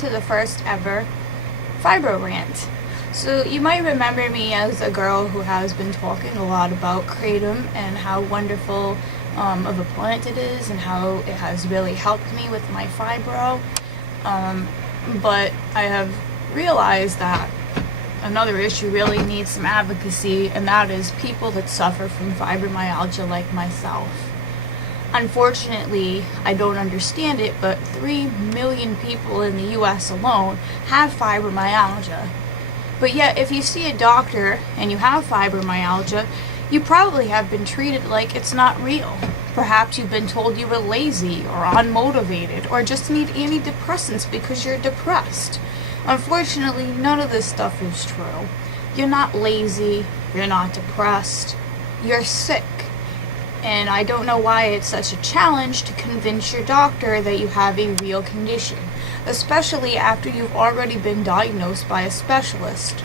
To the first ever Fibro Rant. So you might remember me as a girl who has been talking a lot about kratom and how wonderful of a plant it is and how it has really helped me with my fibro. But I have realized that another issue really needs some advocacy, and that is people that suffer from fibromyalgia like myself. Unfortunately, I don't understand it, but 3 million people in the US alone have fibromyalgia. But yet, if you see a doctor and you have fibromyalgia, you probably have been treated like it's not real. Perhaps you've been told you were lazy or unmotivated or just need antidepressants because you're depressed. Unfortunately, none of this stuff is true. You're not lazy, you're not depressed, you're sick. And I don't know why it's such a challenge to convince your doctor that you have a real condition, especially after you've already been diagnosed by a specialist.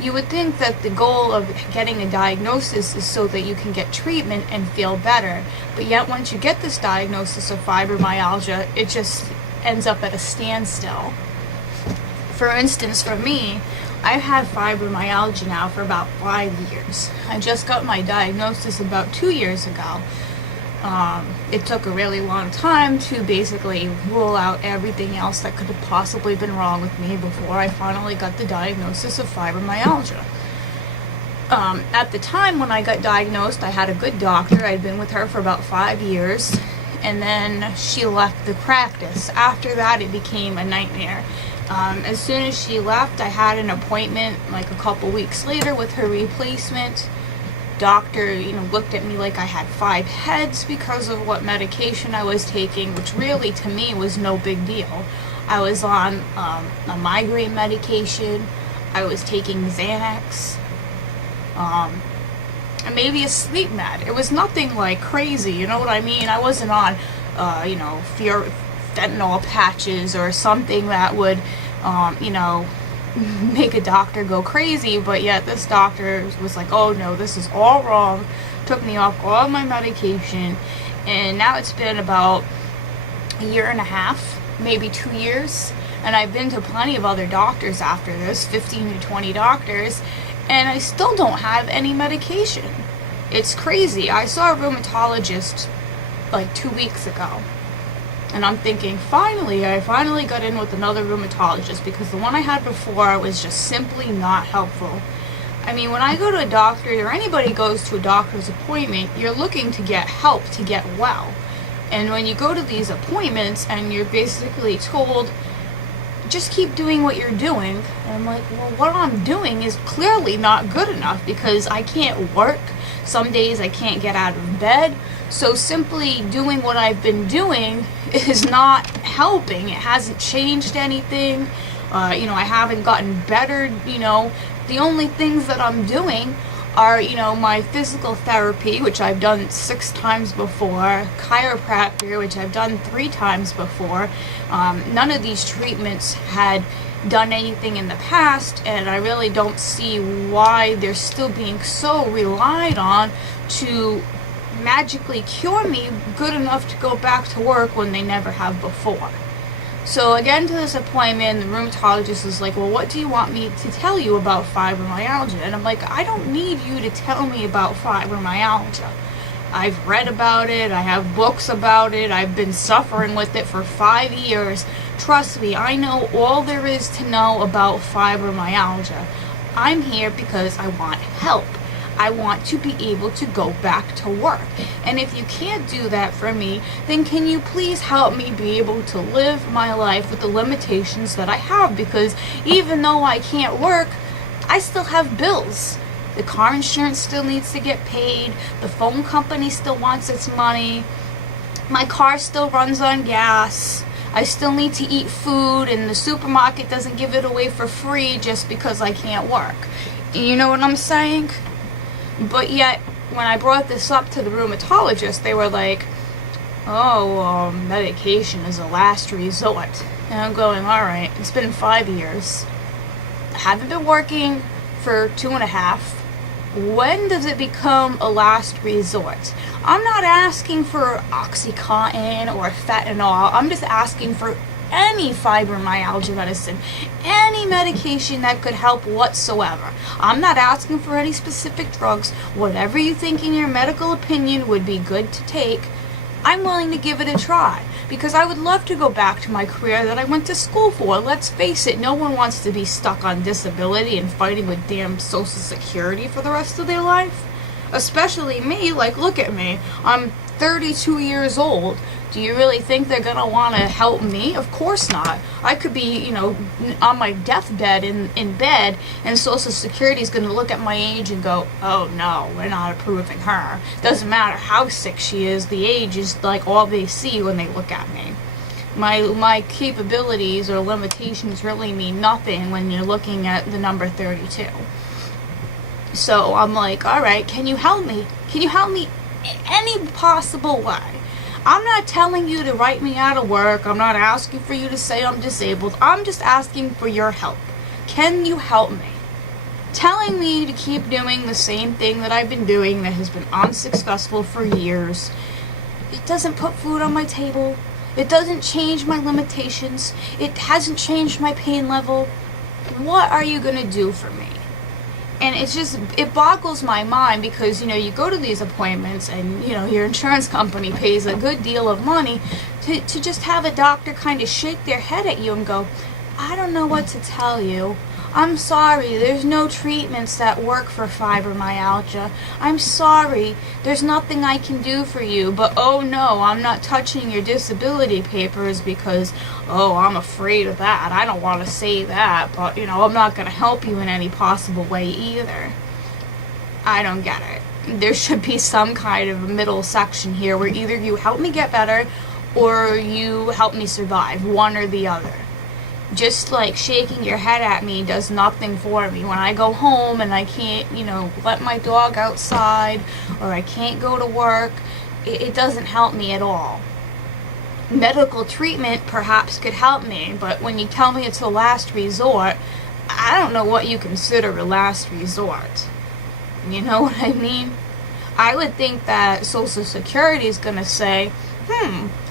You would think that the goal of getting a diagnosis is so that you can get treatment and feel better, but yet once you get this diagnosis of fibromyalgia, it just ends up at a standstill. For instance, for me, I've had fibromyalgia now for about 5 years. I just got my diagnosis about 2 years ago. It took a really long time to basically rule out everything else that could have possibly been wrong with me before I finally got the diagnosis of fibromyalgia. At the time when I got diagnosed, I had a good doctor. I'd been with her for about 5 years, and then she left the practice. After that, it became a nightmare. As soon as she left, I had an appointment like a couple weeks later with her replacement. Doctor, looked at me like I had 5 heads because of what medication I was taking, which really to me was no big deal. I was on a migraine medication. I was taking Xanax, and maybe a sleep med. It was nothing like crazy, you know what I mean? I wasn't on, fentanyl patches or something that would, make a doctor go crazy, but yet this doctor was like, oh no, this is all wrong, took me off all my medication, and now it's been about a year and a half, maybe 2 years, and I've been to plenty of other doctors after this, 15 to 20 doctors, and I still don't have any medication. It's crazy. I saw a rheumatologist like 2 weeks ago. And I'm thinking, I finally got in with another rheumatologist, because the one I had before was just simply not helpful. I mean, when I go to a doctor, or anybody goes to a doctor's appointment, you're looking to get help, to get well. And when you go to these appointments and you're basically told, just keep doing what you're doing, and I'm like, well, what I'm doing is clearly not good enough, because I can't work. Some days I can't get out of bed. So simply doing what I've been doing is not helping. It hasn't changed anything. I haven't gotten better. The only things that I'm doing are, my physical therapy, which I've done 6 times before, chiropractor, which I've done 3 times before. None of these treatments had done anything in the past, and I really don't see why they're still being so relied on to magically cure me good enough to go back to work when they never have before. So again, to this appointment, the rheumatologist is like, well, what do you want me to tell you about fibromyalgia? And I'm like, I don't need you to tell me about fibromyalgia. I've read about it, I have books about it, I've been suffering with it for 5 years. Trust me, I know all there is to know about fibromyalgia. I'm here because I want help. I want to be able to go back to work. And if you can't do that for me, then can you please help me be able to live my life with the limitations that I have? Because even though I can't work, I still have bills. The car insurance still needs to get paid. The phone company still wants its money. My car still runs on gas. I still need to eat food, and the supermarket doesn't give it away for free just because I can't work. You know what I'm saying? But yet, when I brought this up to the rheumatologist, they were like, oh, medication is a last resort. And I'm going, all right, it's been 5 years. I haven't been working for 2.5. When does it become a last resort? I'm not asking for OxyContin or fentanyl. I'm just asking for any fibromyalgia medicine, any medication that could help whatsoever. I'm not asking for any specific drugs. Whatever you think in your medical opinion would be good to take, I'm willing to give it a try, because I would love to go back to my career that I went to school for. Let's face it, no one wants to be stuck on disability and fighting with damn Social Security for the rest of their life. Especially me. Like, look at me. I'm 32 years old. Do you really think they're going to want to help me? Of course not. I could be, on my deathbed in bed, and Social Security is going to look at my age and go, oh no, we're not approving her. Doesn't matter how sick she is, the age is like all they see when they look at me. My capabilities or limitations really mean nothing when you're looking at the number 32. So I'm like, alright, can you help me? Can you help me any possible way? I'm not telling you to write me out of work. I'm not asking for you to say I'm disabled. I'm just asking for your help. Can you help me? Telling me to keep doing the same thing that I've been doing that has been unsuccessful for years, it doesn't put food on my table. It doesn't change my limitations. It hasn't changed my pain level. What are you going to do for me? And it boggles my mind, because, you go to these appointments and, your insurance company pays a good deal of money to just have a doctor kind of shake their head at you and go, I don't know what to tell you. I'm sorry, there's no treatments that work for fibromyalgia. I'm sorry, there's nothing I can do for you. But oh no, I'm not touching your disability papers because, oh, I'm afraid of that. I don't want to say that, but, I'm not going to help you in any possible way either. I don't get it. There should be some kind of middle section here where either you help me get better or you help me survive, one or the other. Just like shaking your head at me does nothing for me. When I go home and I can't, let my dog outside, or I can't go to work, it doesn't help me at all. Medical treatment perhaps could help me, but when you tell me it's a last resort, I don't know what you consider a last resort. You know what I mean? I would think that Social Security is going to say,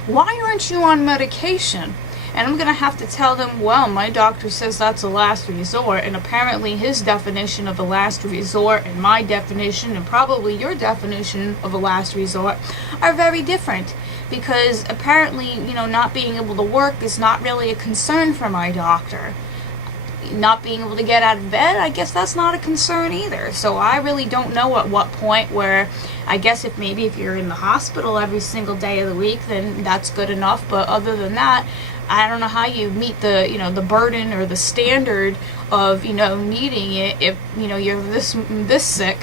why aren't you on medication? And I'm going to have to tell them, well, my doctor says that's a last resort, and apparently his definition of a last resort and my definition and probably your definition of a last resort are very different. Because apparently, not being able to work is not really a concern for my doctor. Not being able to get out of bed, I guess that's not a concern either. So I really don't know at what point where, I guess if you're in the hospital every single day of the week, then that's good enough. But other than that, I don't know how you meet the, the burden or the standard of, needing it if, you're this sick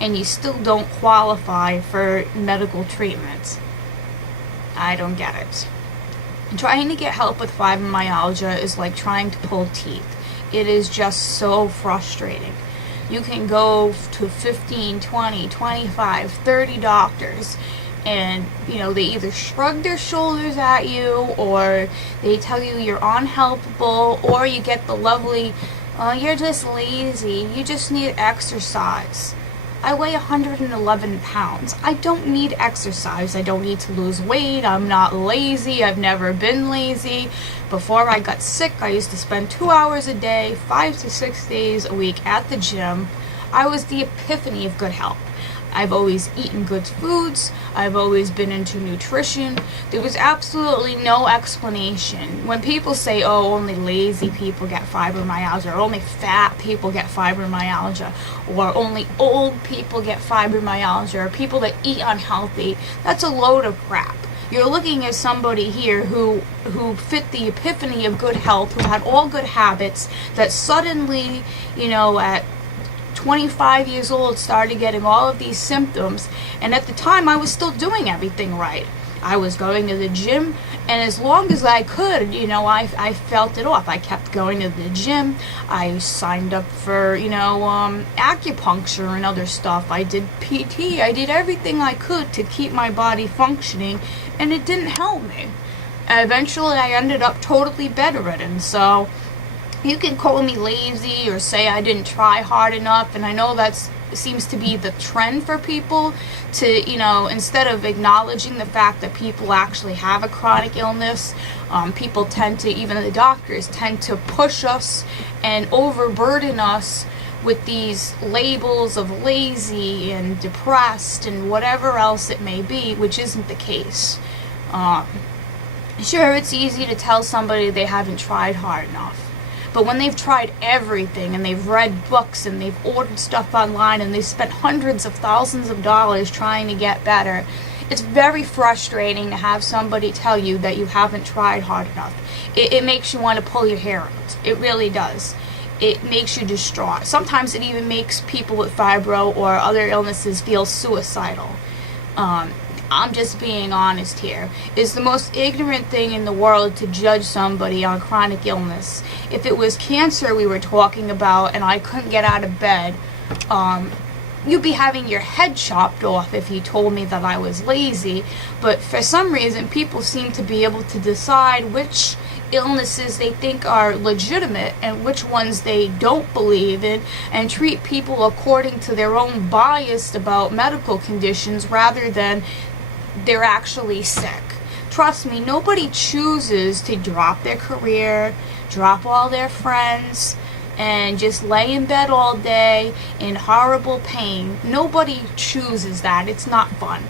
and you still don't qualify for medical treatment. I don't get it. Trying to get help with fibromyalgia is like trying to pull teeth. It is just so frustrating. You can go to 15, 20, 25, 30 doctors, and they either shrug their shoulders at you, or they tell you you're unhelpable, or you get the lovely, oh, you're just lazy, you just need exercise. I weigh 111 pounds. I don't need exercise. I don't need to lose weight. I'm not lazy. I've never been lazy. Before I got sick, I used to spend 2 hours a day, 5 to 6 days a week at the gym. I was the epiphany of good health. I've always eaten good foods. I've always been into nutrition. There was absolutely no explanation. When people say, oh, only lazy people get fibromyalgia, or only fat people get fibromyalgia, or only old people get fibromyalgia, or people that eat unhealthy, that's a load of crap. You're looking at somebody here who fit the epiphany of good health, who had all good habits, that suddenly, at 25 years old started getting all of these symptoms, and at the time I was still doing everything right. I was going to the gym, and as long as I could, I felt it off. I kept going to the gym. I signed up for, acupuncture and other stuff. I did PT. I did everything I could to keep my body functioning, and it didn't help me. Eventually I ended up totally bedridden, so You can call me lazy or say I didn't try hard enough, and I know that's seems to be the trend for people to, instead of acknowledging the fact that people actually have a chronic illness, people tend to, even the doctors tend to push us and overburden us with these labels of lazy and depressed and whatever else it may be, which isn't the case. Sure, it's easy to tell somebody they haven't tried hard enough. But when they've tried everything and they've read books and they've ordered stuff online and they've spent hundreds of thousands of dollars trying to get better, it's very frustrating to have somebody tell you that you haven't tried hard enough. It makes you want to pull your hair out. It really does. It makes you distraught. Sometimes it even makes people with fibro or other illnesses feel suicidal. I'm just being honest here. It's the most ignorant thing in the world to judge somebody on chronic illness. If it was cancer we were talking about and I couldn't get out of bed, you'd be having your head chopped off if you told me that I was lazy. But for some reason, people seem to be able to decide which illnesses they think are legitimate and which ones they don't believe in, and treat people according to their own bias about medical conditions rather than they're actually sick. Trust me, nobody chooses to drop their career, drop all their friends, and just lay in bed all day in horrible pain. Nobody chooses that. It's not fun.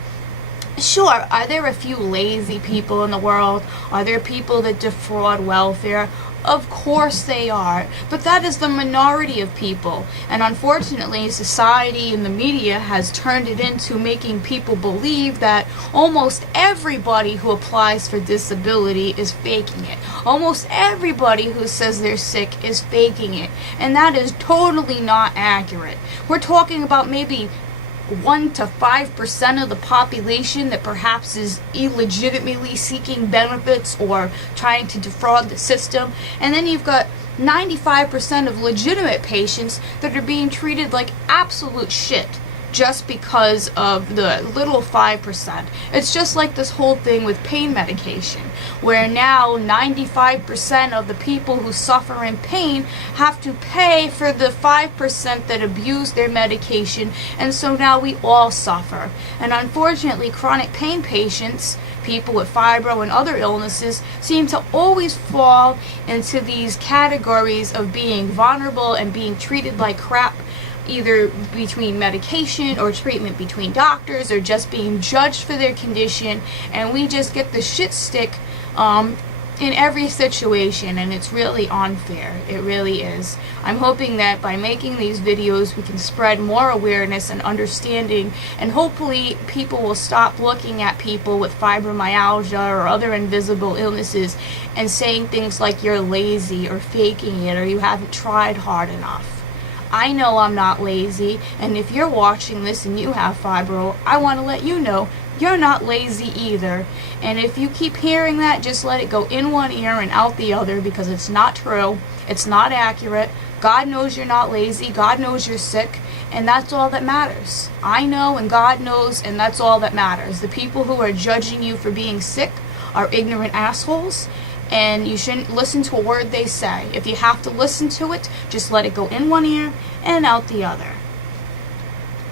Sure, are there a few lazy people in the world? Are there people that defraud welfare? Of course they are, but that is the minority of people, and unfortunately society and the media has turned it into making people believe that almost everybody who applies for disability is faking it. Almost everybody who says they're sick is faking it, and that is totally not accurate. We're talking about maybe 1 to 5% of the population that perhaps is illegitimately seeking benefits or trying to defraud the system. And then you've got 95% of legitimate patients that are being treated like absolute shit just because of the little 5%. It's just like this whole thing with pain medication, where now 95% of the people who suffer in pain have to pay for the 5% that abuse their medication, and so now we all suffer. And unfortunately, chronic pain patients, people with fibro and other illnesses, seem to always fall into these categories of being vulnerable and being treated like crap, either between medication or treatment between doctors, or just being judged for their condition, and we just get the shit stick in every situation, and it's really unfair. It really is. I'm hoping that by making these videos we can spread more awareness and understanding, and hopefully people will stop looking at people with fibromyalgia or other invisible illnesses and saying things like you're lazy or faking it or you haven't tried hard enough. I know I'm not lazy, and if you're watching this and you have fibro, I want to let you know you're not lazy either. And if you keep hearing that, just let it go in one ear and out the other, because it's not true. It's not accurate. God knows you're not lazy. God knows you're sick, and that's all that matters. I know, and God knows, and that's all that matters. The people who are judging you for being sick are ignorant assholes, and you shouldn't listen to a word they say. If you have to listen to it, just let it go in one ear and out the other.